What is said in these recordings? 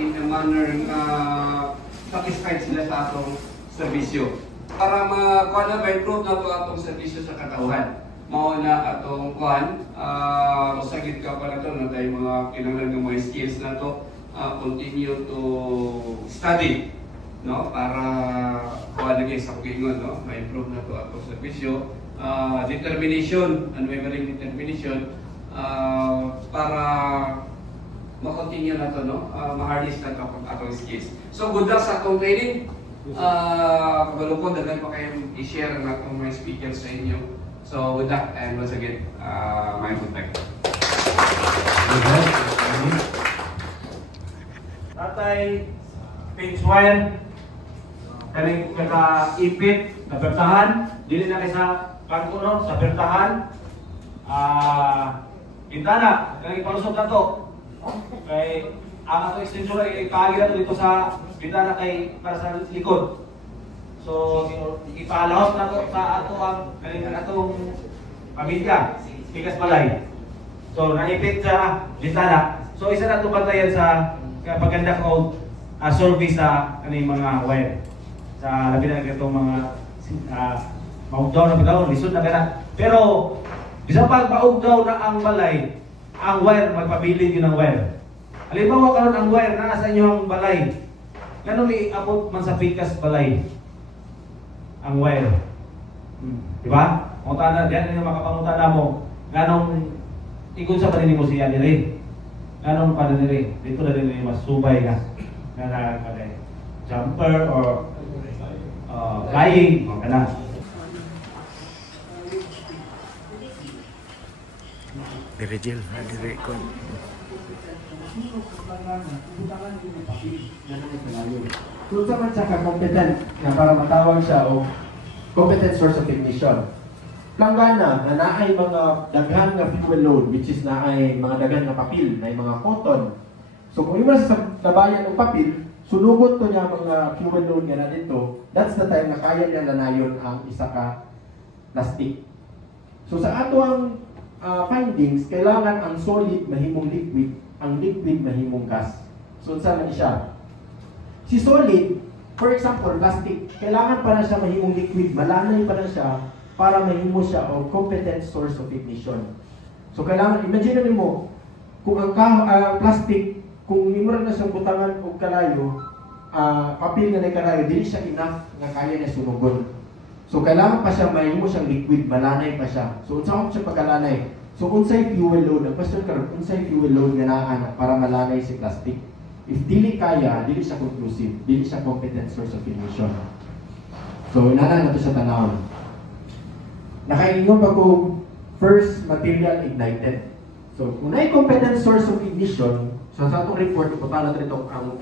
in a manner na satisfied sila sa atong serbisyo. Para ma-improve na ito atong serbisyo sa katauhan. Mao na atong kuhan, masagit ka pa na ito na tayo mga kinanglan ng mga skills na ito, continue to study, no? Para kuhan lagi sa kugingon, no? Ma-improve na ito atong serbisyo. Determination, unwavering determination, para ma-continue na ito, no? Ma-harness na ito atong skills. So good luck sa atong training. Kabalo ko, daghan pa kayong i-share na itong mga speakers sa inyo. So with that, and once again, my contact. Tatay, page 1, kaning kaka-ipit, nabertahan, dili na kayo sa kanto, no? Sa bertahan, bintana, kaning palusot na to. Kay, ang ato extension ay kaagi na to dito sa bintana kay para sa likod. So, ipalahos na to sa ato ang atong pamilya, Pikas Balay. So, naipit sa bintana. So, isa na ito bantayan sa paganda ko survey sa kaning mga wire. Sa labi na itong mga maugdaw na bitaw, lisod na gana. Pero, bisang pag maugdaw na ang balay, ang wire, magpabilin yun ang wire. Halimbawa karon ang wire na sa inyo ang balay. Ganun iabot man sa Pikas Balay ang wire. Diba? Munta na, diyan yung makapamunta na mo. Ganong, ikon sa panini mo siya nila. Ganong panini. Dito na rin mas subay ka. Ganang jumper or flying. Ganang. Dirigil, dirikon. Kung sa man siya ka-competent na para matawag siya o competent source of ignition. Planggana na naay mga daghan nga fuel load, which is naay mga daghan nga papel, naay mga cotton. So kung yung sa nabayan ng papel, sunugot to niya mga fuel load nga na dito, that's the time na kaya niya lanayon ang isa ka plastic. So sa ato ang findings, kailangan ang solid mahimong liquid, ang liquid mahimong gas. So saan man siya? Si solid, for example, plastic, kailangan pa na siya mahimong liquid, malanay pa na siya para mahimo siya o competent source of ignition. So kailangan, imagine mo, kung ang plastic, kung imo na siyang butangan o kalayo, papel na kalayo, dili siya enough nga kaya niya sunugon. So kailangan pa siya mahimo siyang liquid, malanay pa siya. So unsa mo siya pagkalanay? So unsay fuel load, ang question karon, unsay fuel load nga naa para malanay si plastic? If dili kaya, dili siya conclusive, dili siya competent source of ignition. So, inana na ito sa tanawon. Nakaingon pa kung first material ignited. So, kung na competent source of ignition, so sa atong report, ipunta natin ito, ang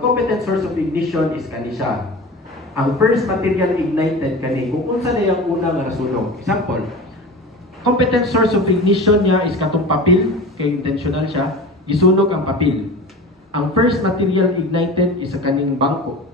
competent source of ignition is kani siya. Ang first material ignited kani, kung unsa na yung una nga nasunog. Example, competent source of ignition niya is katong papel, kay intentional siya, isunog ang papel. Ang first material ignited is sa kaning bangko.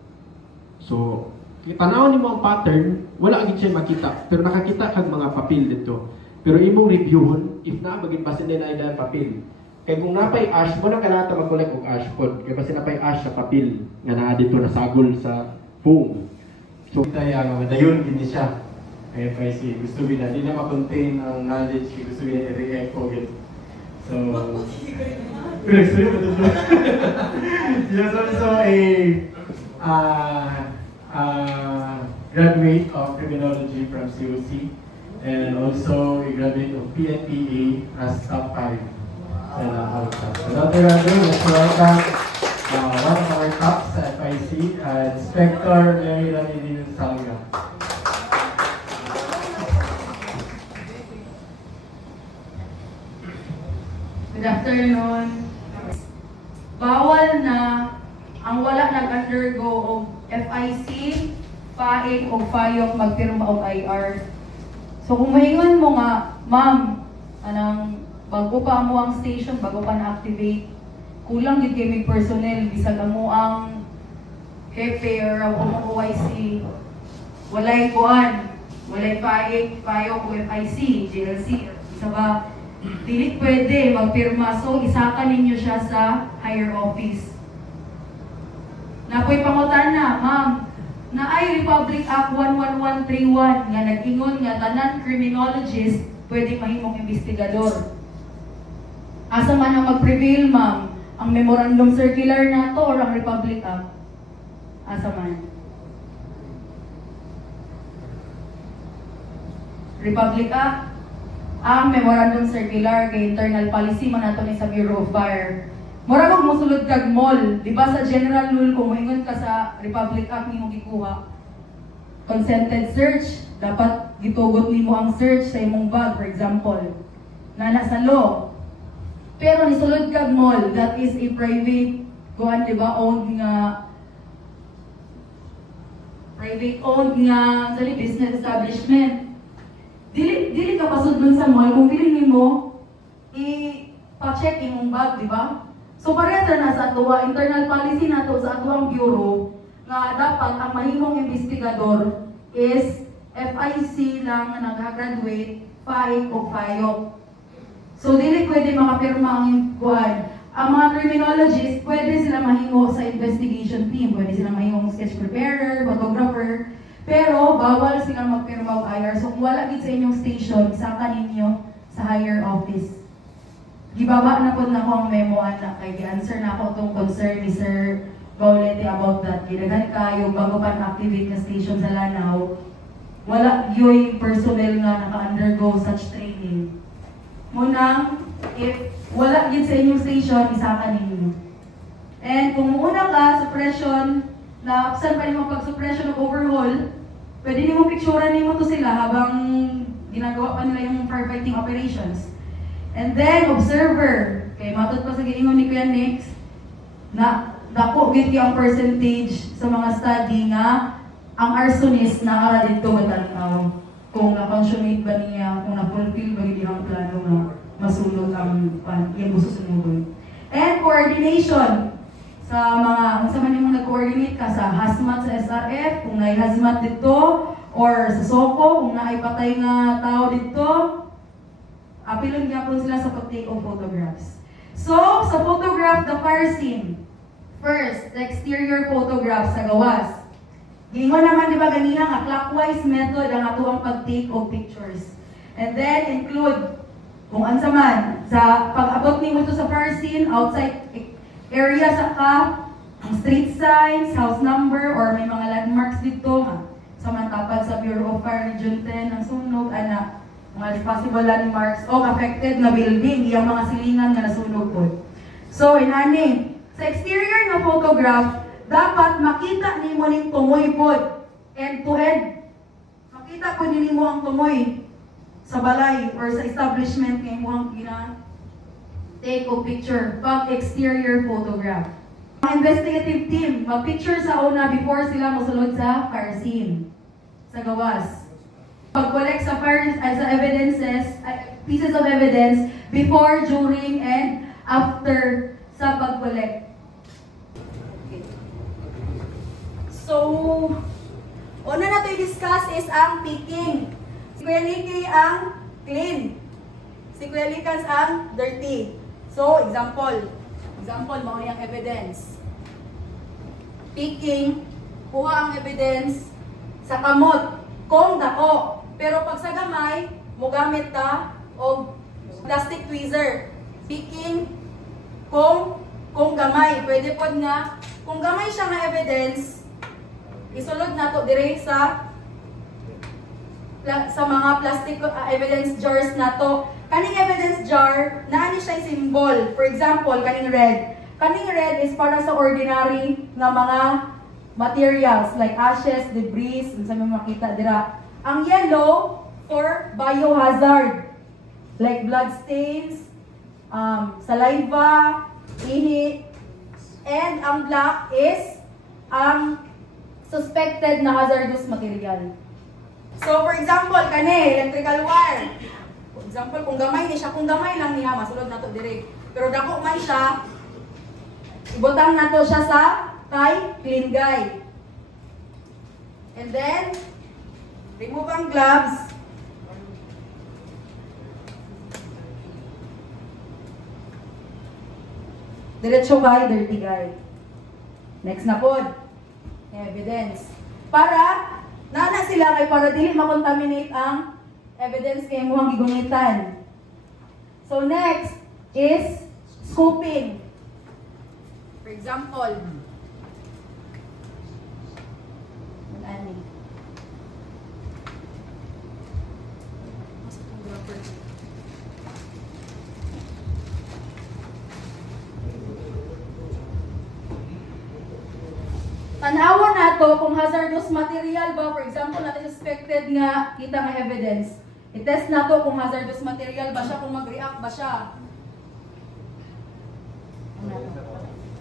So, itanawon nimo ang pattern, wala gid siya makita, pero nakakita kag mga papel dito. Pero imong reviewon if na bagid basin din ay dahil papel. Kay kung napay ash mo na kanata mag-collect og ash pod. Kay basin napay ash sa papel nga naa dito nasagol sa foam. So, tayo dayon gid siya. FIC gusto nila di na ma-contain ang knowledge, gusto nila i-re-echo gid. So, there's also a graduate of criminology from COC and also a graduate of PNPA as top 5. Without further ado, let's welcome one of our tops at FIC, Inspector Mary Ranilin Salga. Good afternoon. Bawal na ang wala nag-undergo og FIC, PAIC o FAYOC magpirma og IR. So kung mahingon mo nga, ma'am, anang bago pa mo ang station, bago pa na-activate, kulang yun kay may personnel, bisag mo ang hepe or ang OIC, walay kuan, walay PAIC, FAYOC o FIC, JLC, isa ba, dili pwede magpirma. So, isaka ninyo siya sa higher office. Napoy pangutan na, ma'am, na ay Republic Act 11131 nga nag-ingon nga tanan criminologist pwede mahimong investigador. Asa man ang mag-prevail, ma'am? Ang memorandum circular na to or ang Republic Act? Asa man? Republic Act, ang memorandum circular kay internal policy man nato ni sa Bureau of Fire. Mura kog mosulod kag mall, di ba sa general rule kung moingon ka sa Republic Act nimo gikuha consented search, dapat gitugot nimo ang search sa imong bag, for example. Nana sa law. Pero nisulod kag mall, that is a private kuan, di ba, owned nga business establishment. Dili ka pasud dun sa mall kung dili nimo i-pa-check imong bag, di ba? So parehas na sa atuwa, internal policy nato sa atuang bureau nga dapat ang mahimong investigador is FIC lang na nag-graduate, FAIC o FAIOC. So dili pwede makapirma ang kuan. Ang mga criminologists, pwede sila mahimo sa investigation team, pwede sila mahimong sketch preparer, photographer, pero bawal sila magpirma og IR. So kung wala gid sa inyong station, isaka ninyo sa higher office. Gibaba na po na ko ang memo anak kay gi-answer na ako itong concern ni Sir Gaulete about that. Ginagan kayo bago pa na-activate na station sa Lanao, wala yoy personnel nga naka-undergo such training. Muna, if wala gid sa inyong station, isaka ninyo. And kung una ka, suppression, na saan pa nimo pag-suppression of overhaul, pwede nimo picturean nimo to sila habang ginagawa pa nila yung firefighting operations. And then, observer. Kay matod pa sa giingon ni Kuya Nix, na dako gid ang percentage sa mga study nga ang arsonist na ara dito matanaw kung na-consummate ba niya, kung na-fulfill ba ang plano nga masunog ang yung susunod. And coordination sa mga, kung saan man nag-coordinate ka sa hazmat sa SRF, kung may hazmat dito, or sa SOCO, kung naay patay nga tao dito, apilon nga po sila sa pag-take of photographs. So, sa photograph, the fire scene. First, the exterior photograph sa gawas. Gingon naman, di ba, ganina nga, clockwise method ang ato ang pag-take of pictures. And then, include, kung ansa man, sa pag-abot nimo to sa fire scene, outside area sa ka, ang street signs, house number, or may mga landmarks dito, sa mantapad sa Bureau of Fire Region 10, ang sunog, anak, mga possible landmarks o affected na building, iyang mga silingan na nasunog po. So, inani, sa exterior na photograph, dapat makita nimo ning tumoy pod, end to end. Makita po nimo ang tumoy sa balay or sa establishment nga imong take of picture pag exterior photograph. Ang investigative team, mag-picture sa una before sila mosulod sa fire scene, sa gawas. Pag-collect sa fire, sa evidences, pieces of evidence before, during, and after sa pag-collect. Okay. So, una na to i-discuss is ang picking. Si Kuya Nicky ang clean. Si Kuya Likans ang dirty. So, example, mao yung evidence. Picking, kuha ang evidence sa kamot, kung dako. Pero pag sa gamay, mugamit ta o plastic tweezer. Picking, kung gamay. Pwede po nga, kung gamay siya nga evidence, isulod na to dire sa mga plastic evidence jars na to. Kaning evidence jar, naani siya symbol. For example, kaning red. Kaning red is para sa ordinary nga mga materials like ashes, debris, sa mga makita dira. Ang yellow for biohazard like blood stains, saliva, ihi, and ang black is ang suspected na hazardous material. So for example, kani electrical wire. For example, kung gamay ni siya, kung gamay lang niya, masulod na to dire. Pero dako man siya, ibutang na to siya sa kay clean guy. And then, remove ang gloves. diretso kay dirty guy. Next na pod, evidence. Para nana sila kay para dili makontaminate ang evidence kay imuhang gigunitan. So next is scooping. For example, ani. Tanawon nato kung hazardous material ba, for example, natin suspected nga kita nga evidence. I-test nato kung hazardous material ba siya, kung mag-react ba siya.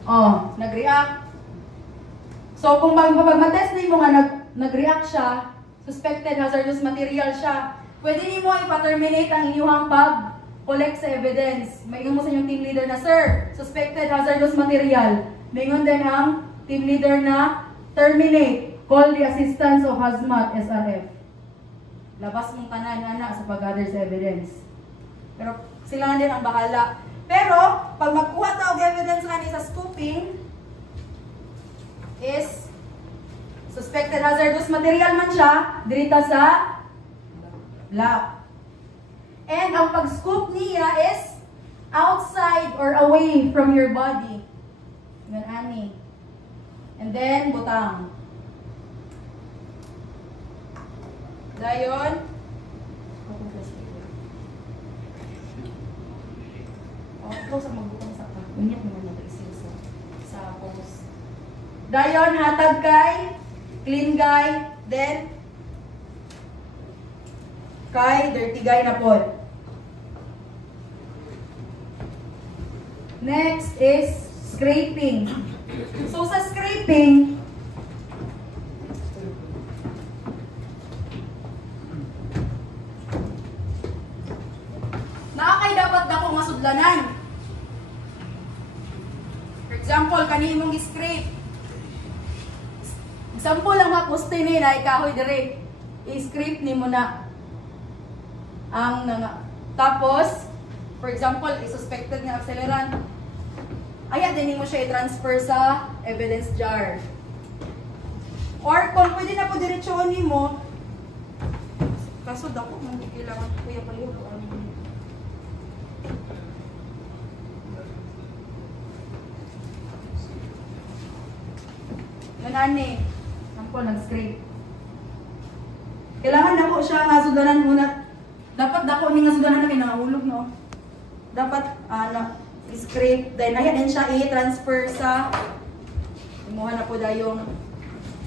Oh, nag-react. So kung mag-test nimo nga nag-react siya, suspected hazardous material siya, pwede nimo ipa-terminate ang inyong pag-collect sa evidence. Maingon mo sa inyong team leader na, sir, suspected hazardous material. Maingon din ang team leader na terminate, call the assistance of hazmat, SRF. Labas mong tanan ana sa pag-gather sa evidence. Pero sila na din ang bahala. Pero pag magkuha ta og evidence kani sa scooping is suspected hazardous material man siya dirita sa lab. And ang pag-scoop niya is outside or away from your body. Yan ani. And then, butang. Dayon. Ito sa magbutang sa ka. Unyat naman na ito sa post. Dayon, hatag kay, clean guy, then, kay dirty guy na pod. Next is scraping. So sa scraping, naakay dapat dako nga sudlanan. For example, kani imong i-scrape. Example lang ha, poste ni na ikahoy dire. I-scrape nimo na ang tapos, for example, i-suspected nga accelerant. Ayan, din mo siya i-transfer sa evidence jar. Or kung pwede na po diretsyoon mo, kaso dako, hindi kailangan kuya paliho. Yan ani, sample nag-scrape. Kailangan na po siya nga sudanan muna. Dapat dako ni nga sudanan na kinahulog, no? Dapat, scrape, then ayan din siya i-transfer sa imuha na po dayong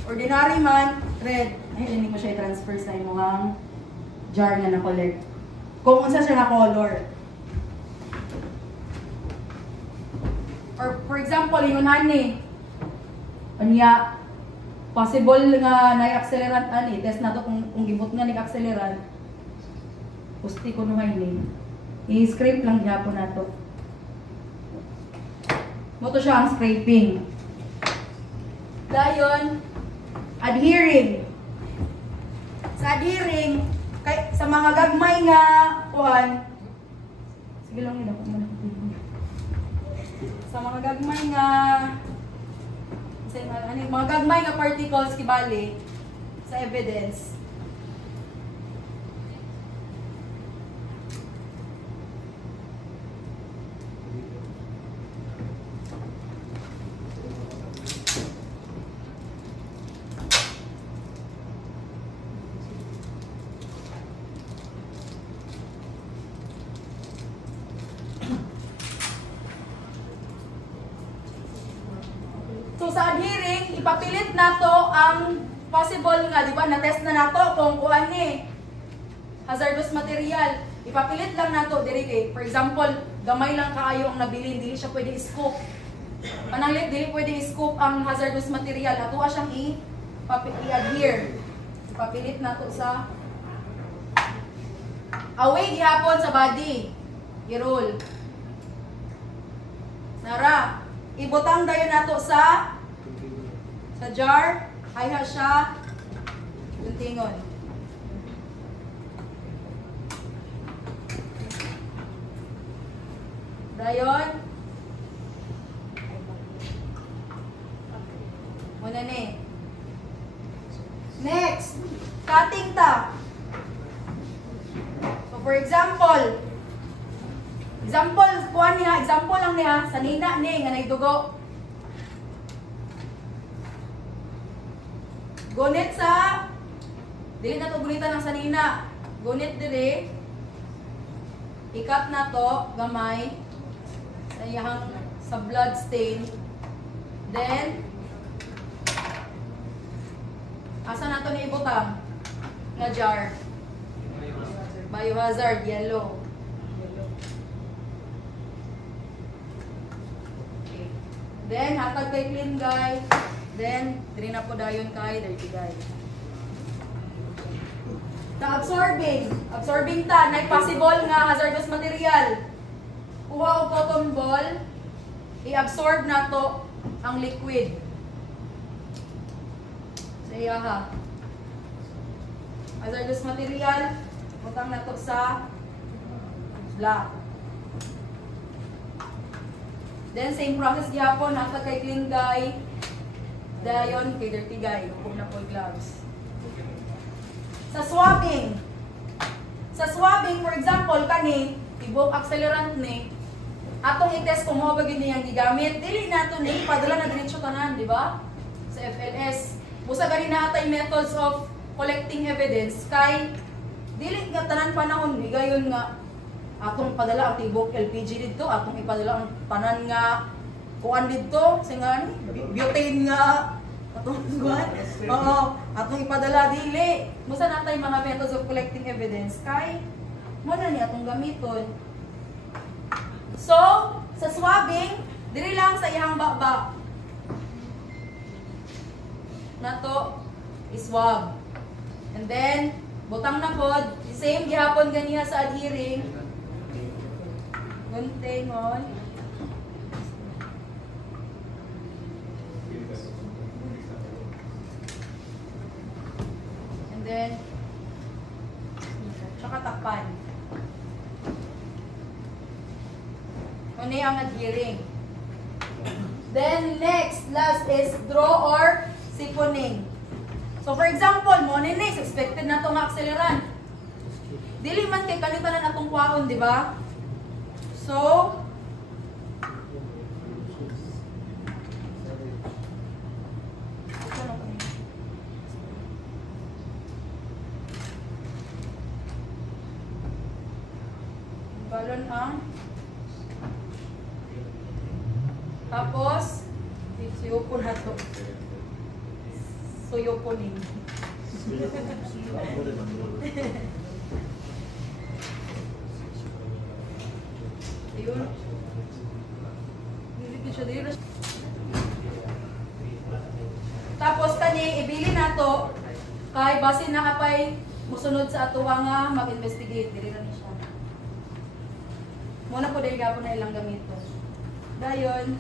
ordinary man, red. Ayan din mo siya i-transfer sa imuhang jar nga na-collect. Kung unsa siya na color. Or for example, yung ani, anya, possible nga na-accelerant ani, test na to kung gibot nga ni-accelerant, pusti ko nuhay ni. I-scrape lang niya po na to. Moto siya ang scraping. Dayon, adhering. Sa adhering, sa mga gagmay nga kuan, sige lang nila kung muna. Sa mga gagmay nga mga gagmay nga particles kibali sa evidence. So sa adhering, ipapilit nato ang possible nga, di ba, na-test na nato kung kuan ni hazardous material. Ipapilit lang nato diri kay, for example, gamay lang kaayo ang nabilin, dili siya pwede i-scoop. Pananglit, dili pwede i-scoop ang hazardous material. Ato siyang i-adhere. Ipapilit nato sa away gihapon sa body. I-roll. Nara, ibutang dayon nato sa jar, ayha siya tuntingon. Dayon na ni. Next, cutting ta. So for example, kuha niya, example lang niya, sa nina ni, nga nagdugo. Gunit sa, dili na to gunitan ng sanina. Gunit dire, ikat na to, gamay, sa blood stain. Then, asa na to ni ibutang? Nga jar. Biohazard, yellow. Okay. Then, hatag kay clean guy. Then, diri na po dayon kay dirty guy. Absorbing ta, na possible nga hazardous material. Kuha og cotton ball, i-absorb na to ang liquid. So, ha. Hazardous material, butang na to sa black. Then, same process gihapon, nasa kay clean guy, dayon kay dirty guy, huwag na po gloves. Sa swabbing, for example, kani, tibok accelerant ni, atong i-test kung mo ba ganyan gigamit, dili nato ni padala na diretso tanan, di ba? Sa FLS. Busa gani na atay methods of collecting evidence kay dili nga tanan panahon ni gayon nga atong padala ang tibok LPG didto, atong ipadala ang tanan nga kuan didto, singan butane nga atong kuan. Oo, atong ipadala dili. Busa natay mga methods of collecting evidence kay mo na ni atong gamiton. So, sa swabbing, diri lang sa iyang baba. Nato iswab. And then, butang na pod, same gihapon ganiya sa adhering. Guntingon. And then, tsaka takpan. Ano ang adhering. Then next, last is draw or siponing. So for example, mo ni next expected na tong accelerant. Dili man kay kalitanan atong kwaon, di ba? So balon ang tapos, suyopon na to. Suyoponin. Ayun. Hindi siya dito. Tapos, kani, ibili na to. Kay, basin na kapay musunod sa atuwa nga mag-investigate. Dili na ni siya. Muna po dahil gapon na ilang gamit to. Dayon,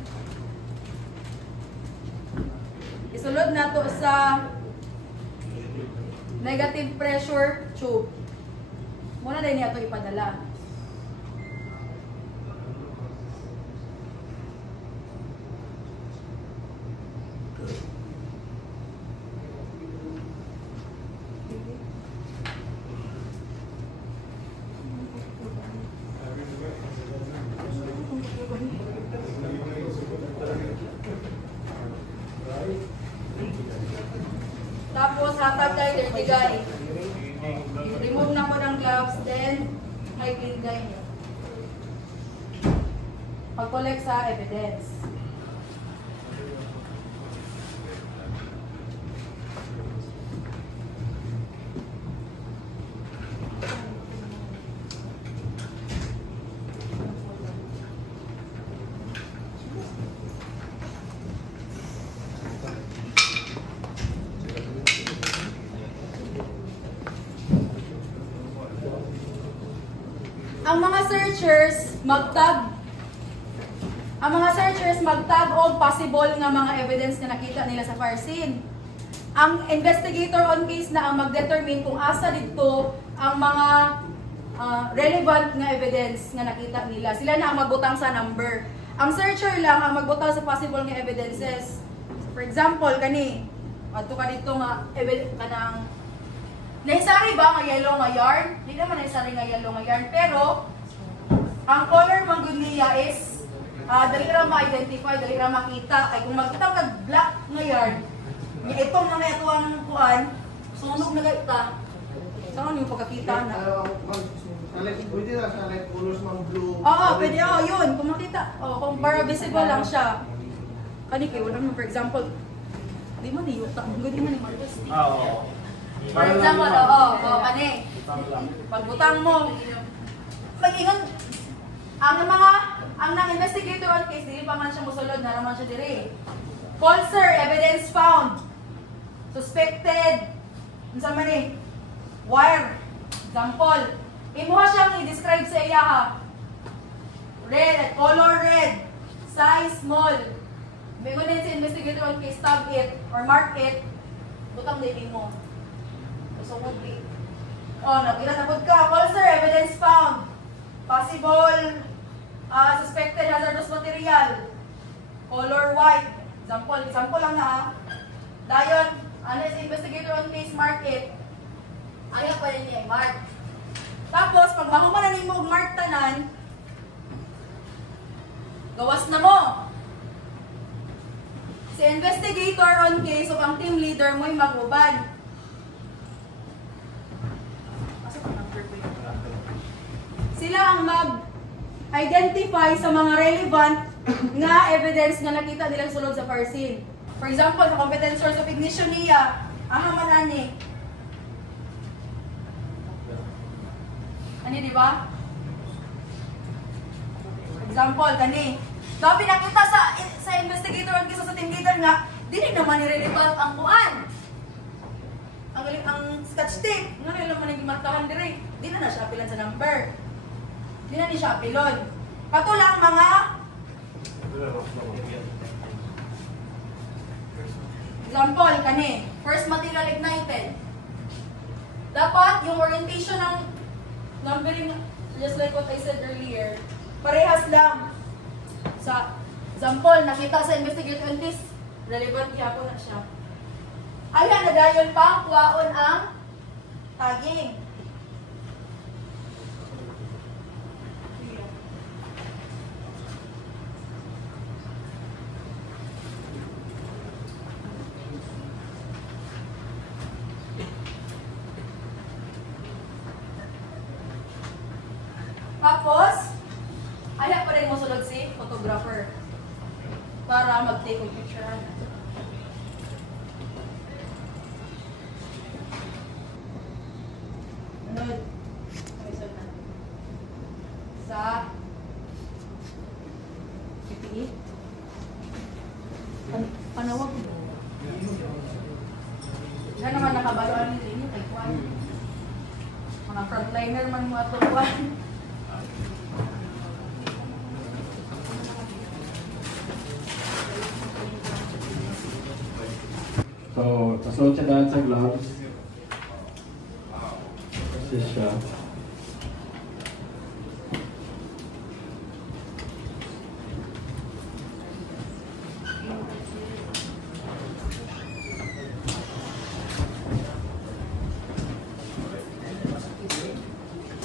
isulod na to sa negative pressure tube. Muna din niya ito ipadala. Tapos hatag kay dirty guy. Remove na ko ng gloves, then kay clean guy niya. Pag-collect sa evidence. Ang mga searchers magtag og possible nga mga evidence nga nakita nila sa fire scene. Ang investigator on case na ang mag-determine kung asa dito ang mga relevant nga evidence nga nakita nila. Sila na ang magbutang sa number. Ang searcher lang ang magbutang sa possible nga evidences. For example, kani, ato ka dito nga, kanang, naisari ba nga yellow nga yarn? Hindi naman naisari nga yellow nga yarn, pero, ang color man gud niya is, dali ra ma-identify, dali ra makita. Ay kung magkita ka black nga yarn, nga itong mga ito ang kuan, sunog na gaita. Saan yung pagkakita na? Pwede na sa light colors mga blue. Oo, pwede. Oo, yun. Kung makita. Oo, kung para visible lang siya. Kani kayo, wala mo, for example, di man ni yuta. Di man ni Marcos. Oo. For example, kani. Pagbutang mo, mag-ingon, ang nang-investigator on case, dili pa man siya musulod, naraman siya diri. Falser, evidence found. Suspected. Unsa man ni? Wire. Example. Imuha siyang i-describe sa iya ha. Red, color red. Size small. May gunin sa investigator on case, tab it or mark it. Butang din mo. So, would be. Oh, nakita ka. Falser, evidence found. Possible, suspected hazardous material. Color white. Example lang na ha. Dayon, unless investigator on case, mark it. Ayaw pa rin niya i-mark. Tapos, pag mahuman na mo mark tanan, gawas na mo. Si investigator on case o ang team leader mo'y mag-uban. Sila ang mag-identify sa mga relevant nga evidence nga nakita nilang sulod sa fire scene. For example, sa competent source of ignition niya, ang manani. Ano, di ba? Example, kani. So, pinakita sa investigator at kisa sa team leader nga, dili naman nirelevant ang kuan. Ang scotch tape, nga naman naging markahan dire. Di na siya apilan sa number. Di na siya apilon. Kato lang mga example, kani. First material ignited. Dapat yung orientation ng numbering, just like what I said earlier, parehas lang. Sa example, nakita sa investigator on case, relevant yapon na siya. Ayan, na dayon pa, kuwaon ang tagging. Tapos, ayan pa rin mo sulod si photographer para mag-take of picture. Sunod. Sa PPE. Panawag mo. Diyan naman nakabaloan ni Lini kay Juan. Mga frontliner man mo ato Juan. So, kasuot siya dahil sa gloves. Kasi siya.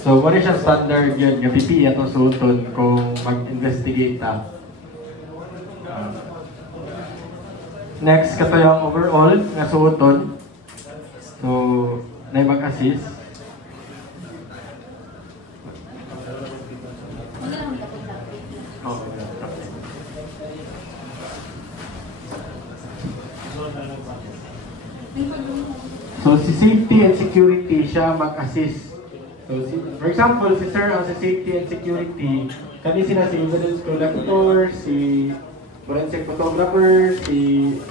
So, what is siya standard yun? Yung PPE atong suoton kung mag-investigate ta. Next, kato yung overall nga suoton. So, na mag-assist. So, si safety and security siya mag-assist. So, for example, si Sir ang si safety and security, kani sila si evidence collector, si forensic photographer, si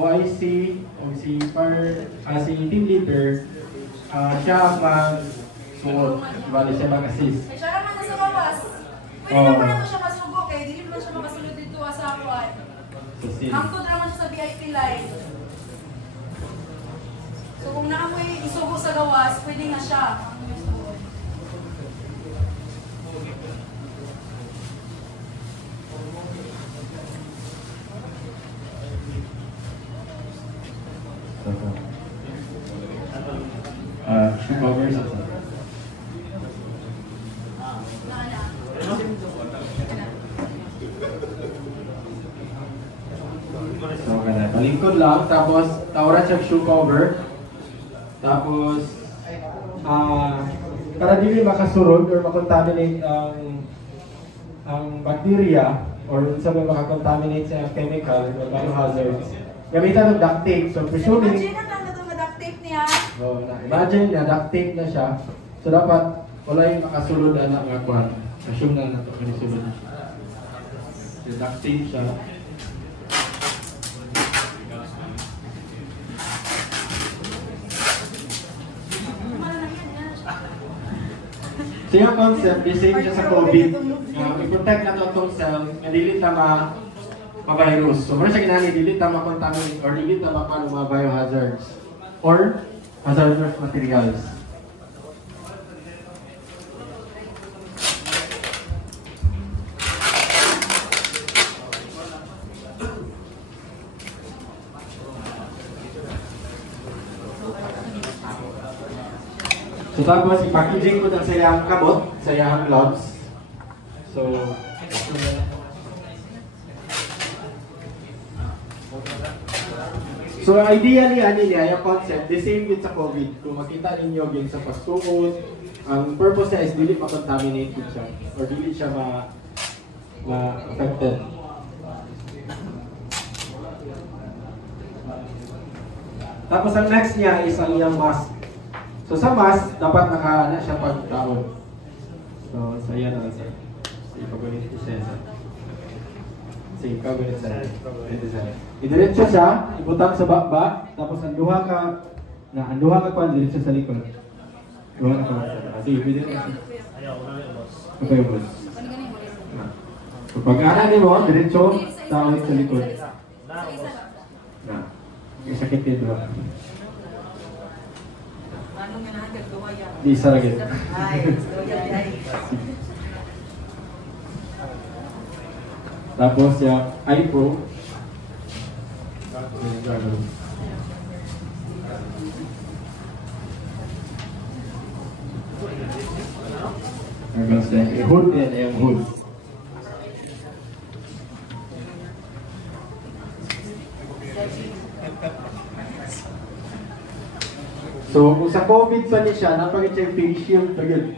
OIC, o si team leader, siya ang mag-suot, bali siya mag-assist. Ay, siya naman sa bawas. Pwede naman nato siya masugo kay dili naman siya makasulod dito sa kuan. Hangtod naman siya sa VIP line. So kung naamoy isugo sa gawas, pwede nga siya. So, kana. Balingkod lang. Tapos, tawaran siya shoe cover. Tapos, para dili makasurod or makontaminate ang bacteria or sa may makakontaminate sa chemical or biohazards. Gamitan ng duct tape. So, presuming... Imagine na lang itong duct tape niya. Imagine na duct tape na siya. So, dapat wala yung makasulod na nga kuhan. Assume na nato kung sulod na siya. So, duct tape siya. So yung concept, the same siya sa COVID. I-protect na itong cell na dili ta ma-virus. So muna siya ginani, dili ta ma-contaminate or dili ta ma-paano mga biohazards or hazardous materials. So tapos, i-packaging ko ng sayang kabot, sayang gloves. So ideally, yung concept, the same with sa COVID. Kung makita ninyo yun sa pagsuot, ang purpose niya is dili ma-contaminate siya or dili siya ma-affected. Tapos ang next niya is ang iyang mask. So sa mask, dapat naka siya pagtaon. So yan na sir. So ipagawin ko siya sa. Sige, kagawin sa. Idiretso siya, ibutang sa baba, tapos ang duha ka kwan diretso sa likod. Duha ka kwan. Sige, pwede na siya. Okay, boss. So pag-ana mo, diretso, tawid sa likod. Sakit din ba? Di isa lagi. Tapos yung iPro. Yung hood yan, yung hood. So, kung sa COVID pa niya siya, napagit siya yung face shield pa yun.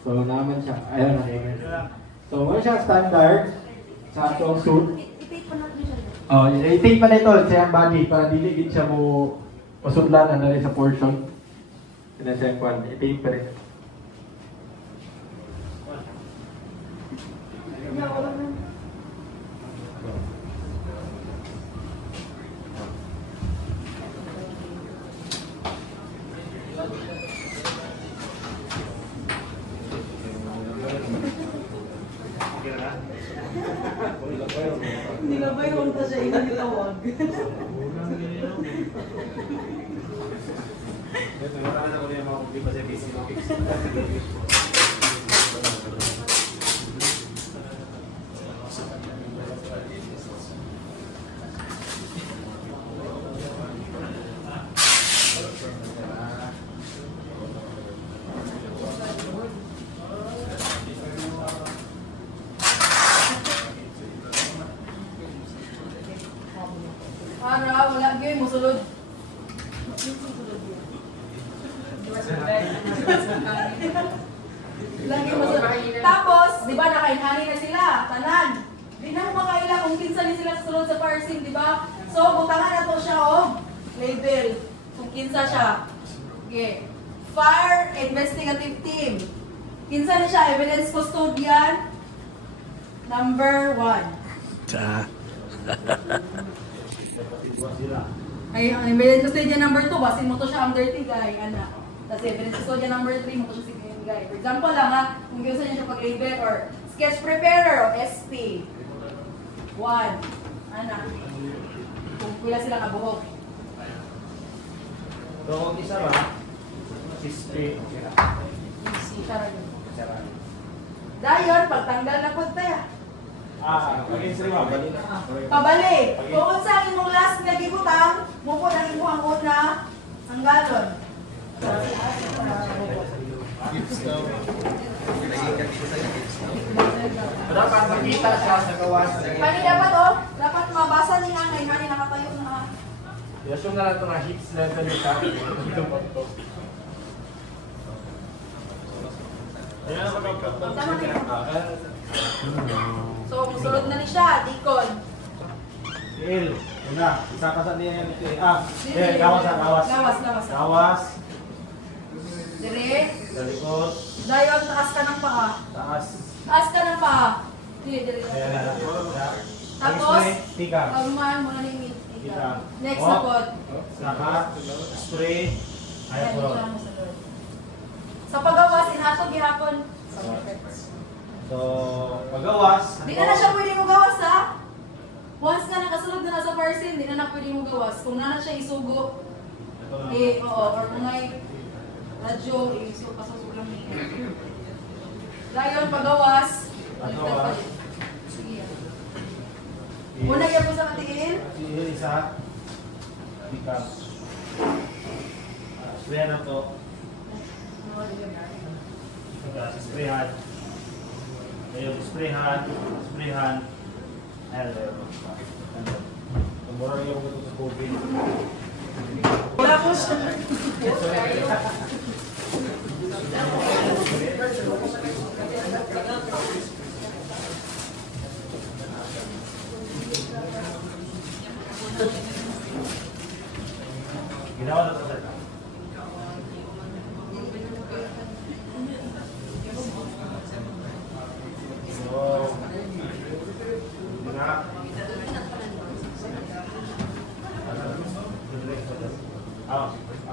So, naman siya. Ayun na. So, wala siya standard sa atong suit. I-tape pa na ito sa body para dili siya mo masudlan na rin sa portion. Siya yung kwan. I-tape pa rin. Hindi na ba yung unta siya initawag? Para wala gyud mo sulod. Lagi mo sulod. Tapos, di ba nakainhani na sila, tanan. Di na mo makaila kung kinsa ni sila sulod sa parsing, di ba? So, butangan na to siya label kung kinsa siya. Okay. Fire Investigative Team. Kinsa ni siya? Evidence Custodian number 1. Sa Ay, ang evidence custodian number 2, basin mo to siya ang dirty guy, anak. Tapos evidence custodian number 3, mo to siya si clean guy. For example lang ha, kung gusto niya siya pag-label or sketch preparer o SP. 1, anak. Kung pila sila kabuhok. So, kung isa ba? History. Easy, tara yun. Dayon, pagtanggal na po tayo. Pag-history ba? Bali na. Pabalik. Kung sa imong last nga gibutang, mupod ang imong una ang galon. Dapat makita siya sa gawas. Pani dapat dapat mabasa ni nga ngayon ni Assume na lang ito nga hips level sa dito po ito. Ayan ako Tama na yun. So, musulod na ni siya, Dikon. Il, una, isa ka sa niya yan ito eh. Gawas. Gawas. Dire. Sa likod. Dayon, taas ka ng paa. Taas. Taas ka ng paa. Dire. Ayan. Tapos, tika. pagmaan mo na ni Tika. Next na po. Saka, spray. Ayan po. Sa pagawas, inatog gihapon. So, pagawas. Di na siya pwede mo gawas ha. Once ka nakasulod na sa parcel, di na pwede mo gawas. Kung na siya isugo, oo, or kung may radyo, pasasok lang niya. Dayon, pagawas. Pagawas. Sige. Muna yan po sa katiin. Il, isa. Tika. Sprayan na to. Sprayhan. Ayun, sprayhan. Ayan, mura yung ito sa COVID. Wala po siya. Ginawa na ito, sir.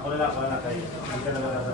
Ako na lang kayo. Hindi ka naman nasa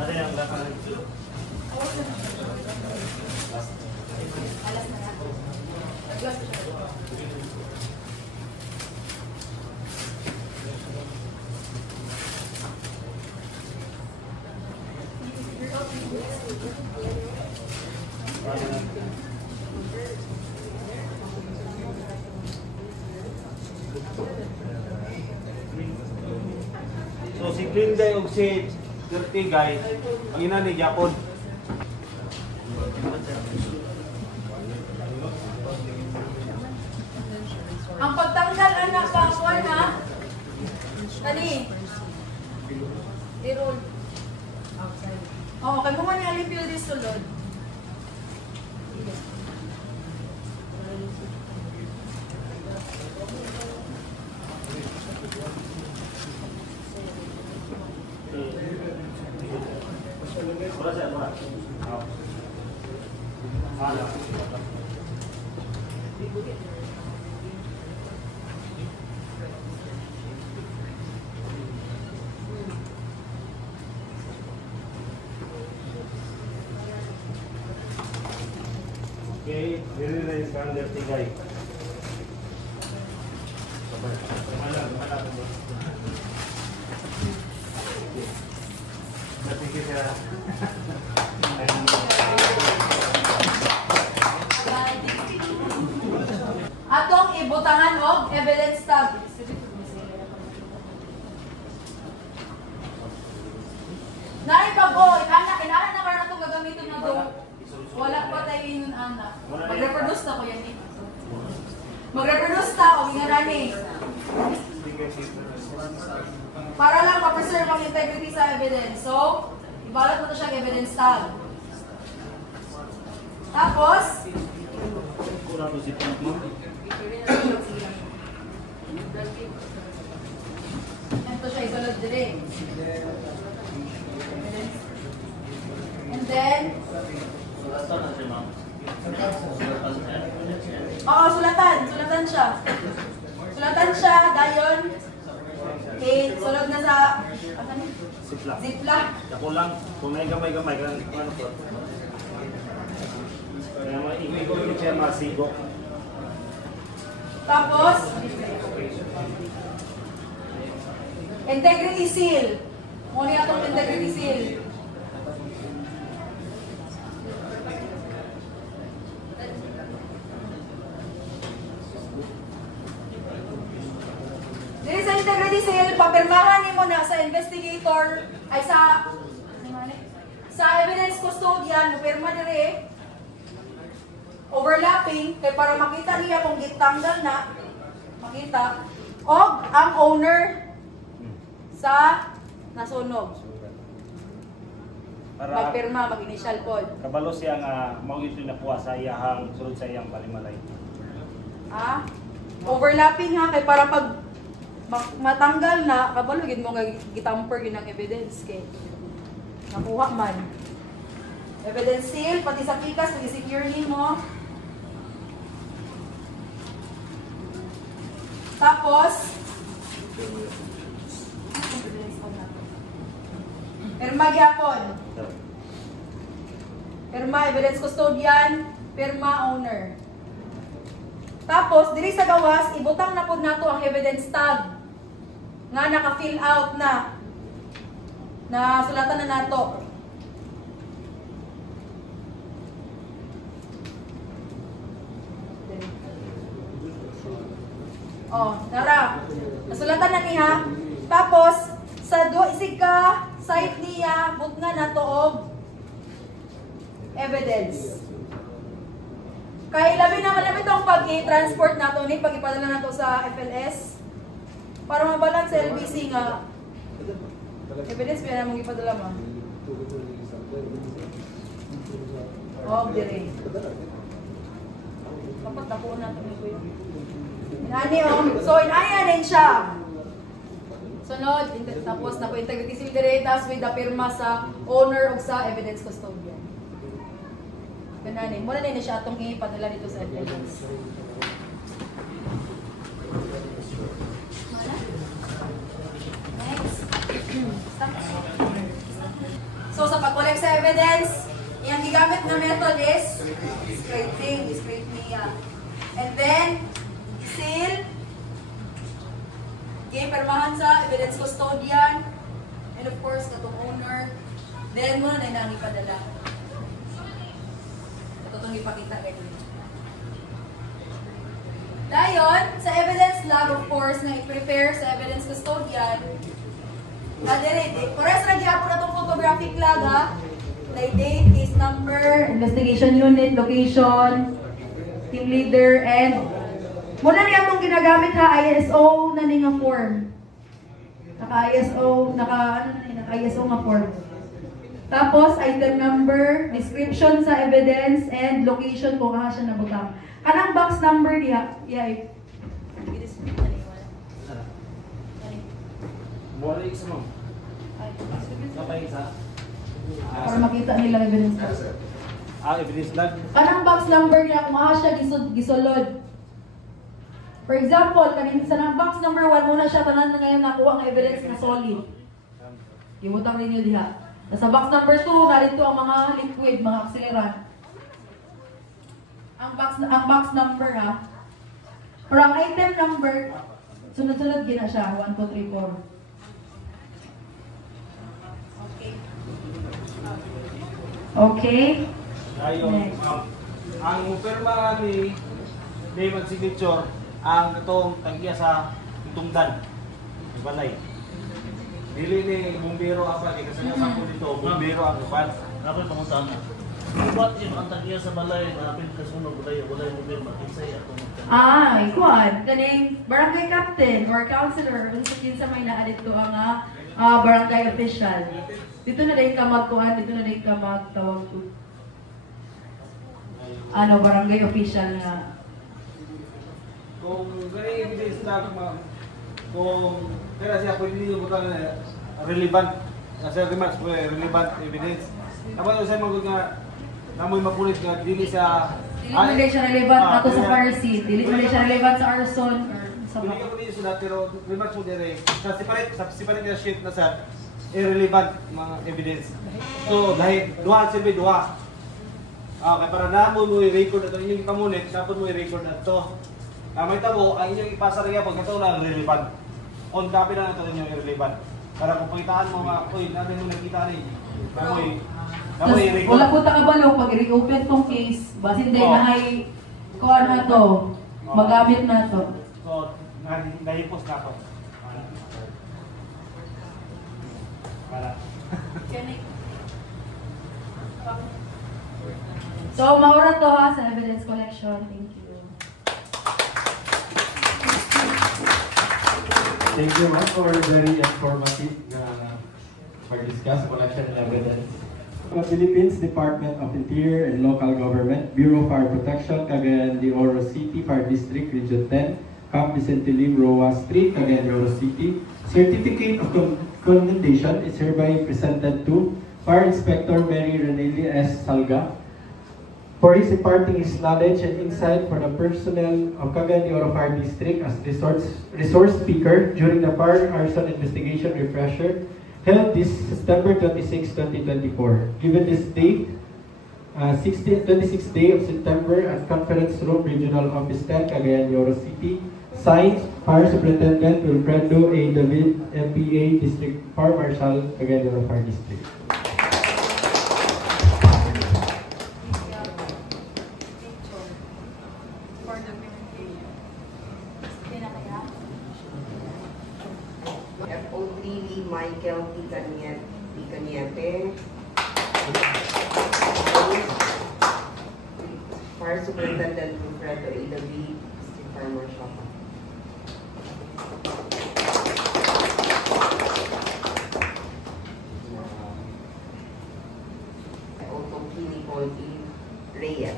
Ada yang belakang itu. So si Glinday ug si Dirty Guy, ang ina ni Japon. Ang pagtanggal anak bawal na. Kani. I-roll. Oo, kay mo man yung feel this sulod. Wala siya, wala. Wala. Okay, very nice kan Dirty Guy. Atong ibutangan og evidence tab. Nai pag-o, inahan na karon atong gagamiton na do. Wala pa tayo yun anak. Mag-reproduce na ko yan eh. Mag-reproduce ta o ingarani. Para lang ma-preserve ang integrity sa evidence. So, ibalot mo to siyang evidence tab. Tapos, Kurang to si Pangki. ito siya isulod dire. And then, oo, sulatan siya. Sulatan siya, dayon, sulod na sa, ziplock. Ako lang, kung may gamay-gamay, ano po? Kaya maingay ko siya masigo. Tapos, integrity seal. Muna itong integrity seal. Dili sa integrity seal, papirmahan nimo na sa investigator, ay sa evidence custodian, mupirma dire, overlapping, kay para makita niya kung gitanggal na, makita, o ang owner sa nasunog. Para Magpirma, mag-initial pod. kabalo siya nga mao ito nakuha sa iyang sulod sa iyang balimalay. Overlapping ha, kay para pag matanggal na, kabalo gid mo nga gitamper gid ang evidence kay nakuha man. Evidence seal, pati sa pikas, nag-secure mo. Tapos, pirma gyapon. Pirma, evidence custodian, pirma owner. Tapos, diri sa gawas, ibutang na po nato ang evidence tag nga naka-fill out na sulatan na nato. Oh, tara. Nasulatan na niya. Tapos, sa isig ka site niya, but nga nato og evidence. Kaya labi naman itong pag-i-transport nato ni, pag-ipadala nato sa FLS para mabalan sa LBC nga evidence ba namang ipadala mo? Oh, dire. Kapag nakuha nato ni Kuya. Inani so inayanin siya. Sunod, tapos na po integrity seal dire, tapos with the pirma sa owner o sa evidence custodian. Ganani, muna na siya atong ipadala dito sa FLS. Next. So sa pag-collect sa evidence, iyang gigamit na method is scraping niya. And then, seal, pirmahan sa evidence custodian, and of course, katong owner. Then, muna na nang ipadala. Ito itong ipakita kayo. Dayon, sa evidence lab, of course, na i-prepare sa evidence custodian, pares na gyapon na itong photographic log, ha? Like date, case number, investigation unit, location, team leader, and muna niya itong ginagamit ha, ISO na nga form. Naka-ISO nga form. Tapos, item number, description sa evidence, and location kung ha siya nabutang. Kanang box number niya, Mura isa mo. Kapay isa. para makita nila evidence box. Evidence log. Kanang box number niya kung ha siya gisulod. For example, kanin sa nang box number 1 muna siya tanan na ngayon nakuha ang evidence na solid. Gibutang ninyo diha. Sa box number 2, narito ang mga liquid, mga accelerant. Ang box number ha. Pero ang item number, sunod-sunod gina siya, 1, 2, 3, 4. Okay. Ayon, ang perma ni David Signature ang itong tanggiya sa tungdan ng balay. Dili ni bumbero apa kay kasi sa ko dito bumbero ang kuan. Dapat pangutana. Buat yung ang tagiya sa balay napin kasunog balay mo bir makinsay ato. Ikuan kaning barangay captain or counselor unsa kinsa may naa dito ang barangay official. Dito na din ka magkuhan, dito na din ka magtawag to. Barangay official nga. Kung gani evidence lang kung kaya siya pwede niyo butang relevant sa remarks po relevant evidence. Tapos sa mga nga namoy makulit nga dili sa Dili mo siya relevant ato sa fire seat. Dili mo siya relevant sa arson or sa Hindi ko dito sila pero remarks mo dire sa separate na sheet na sa irrelevant mga evidence. So dahil duha silbi duha. Kaya para namo mo i-record ato inyong kamunit, dapat mo i-record ato. Na may tabo, ang inyong ipasa rin pag ito lang relevant. On copy na natin yung irrelevant. Para kung pakitaan mo nga, uy, natin yung nakita rin. Namoy Tapos, record. wala po takabalo pag i-reopen tong case, basin din na ay kuha na to, magamit na to. So, nahipos na to. Para. So, maura to ha sa evidence collection. Thank you. Thank you much for very informative discuss collection and evidence. The Philippines Department of Interior and Local Government, Bureau of Fire Protection, Cagayan de Oro City Fire District, Region 10, Camp Vicente Lim, Roa Street, Cagayan de Oro City. Certificate of Commendation is hereby presented to Fire Inspector Mary Reneli S. Salga for his imparting his knowledge and insight for the personnel of Cagayan de Oro Fire District as resource speaker during the fire arson investigation refresher held this September 26, 2024. Given this date, 26th day of September at Conference Room, Regional Office 10, Cagayan de Oro City. Signed, Fire Superintendent Wilfredo A. David, MPA, District Fire Marshal, Cagayan de Oro Fire District. FO3 Lee Michael Ticaniete. Fire Superintendent Wilfredo A. David, District Fire Marshal. Autopsy Nicole E. Reyes.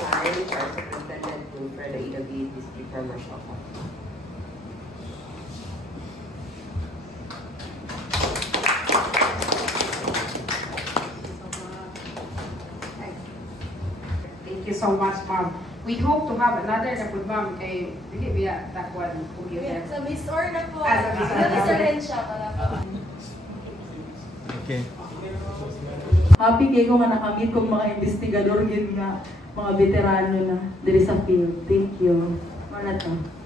Fire Superintendent Wilfredo A. David, District Fire Marshal. Thank you so much, Ma'am. We hope to have another na po, Ma'am, kay dili biya takwan po yun. Sa Miss Or na po. Sa Miss Or. Sa Rensha para po. Okay. Happy kayo nga nakamit kong mga investigador yun nga, mga veterano na diri sa field. Thank you. Mara to.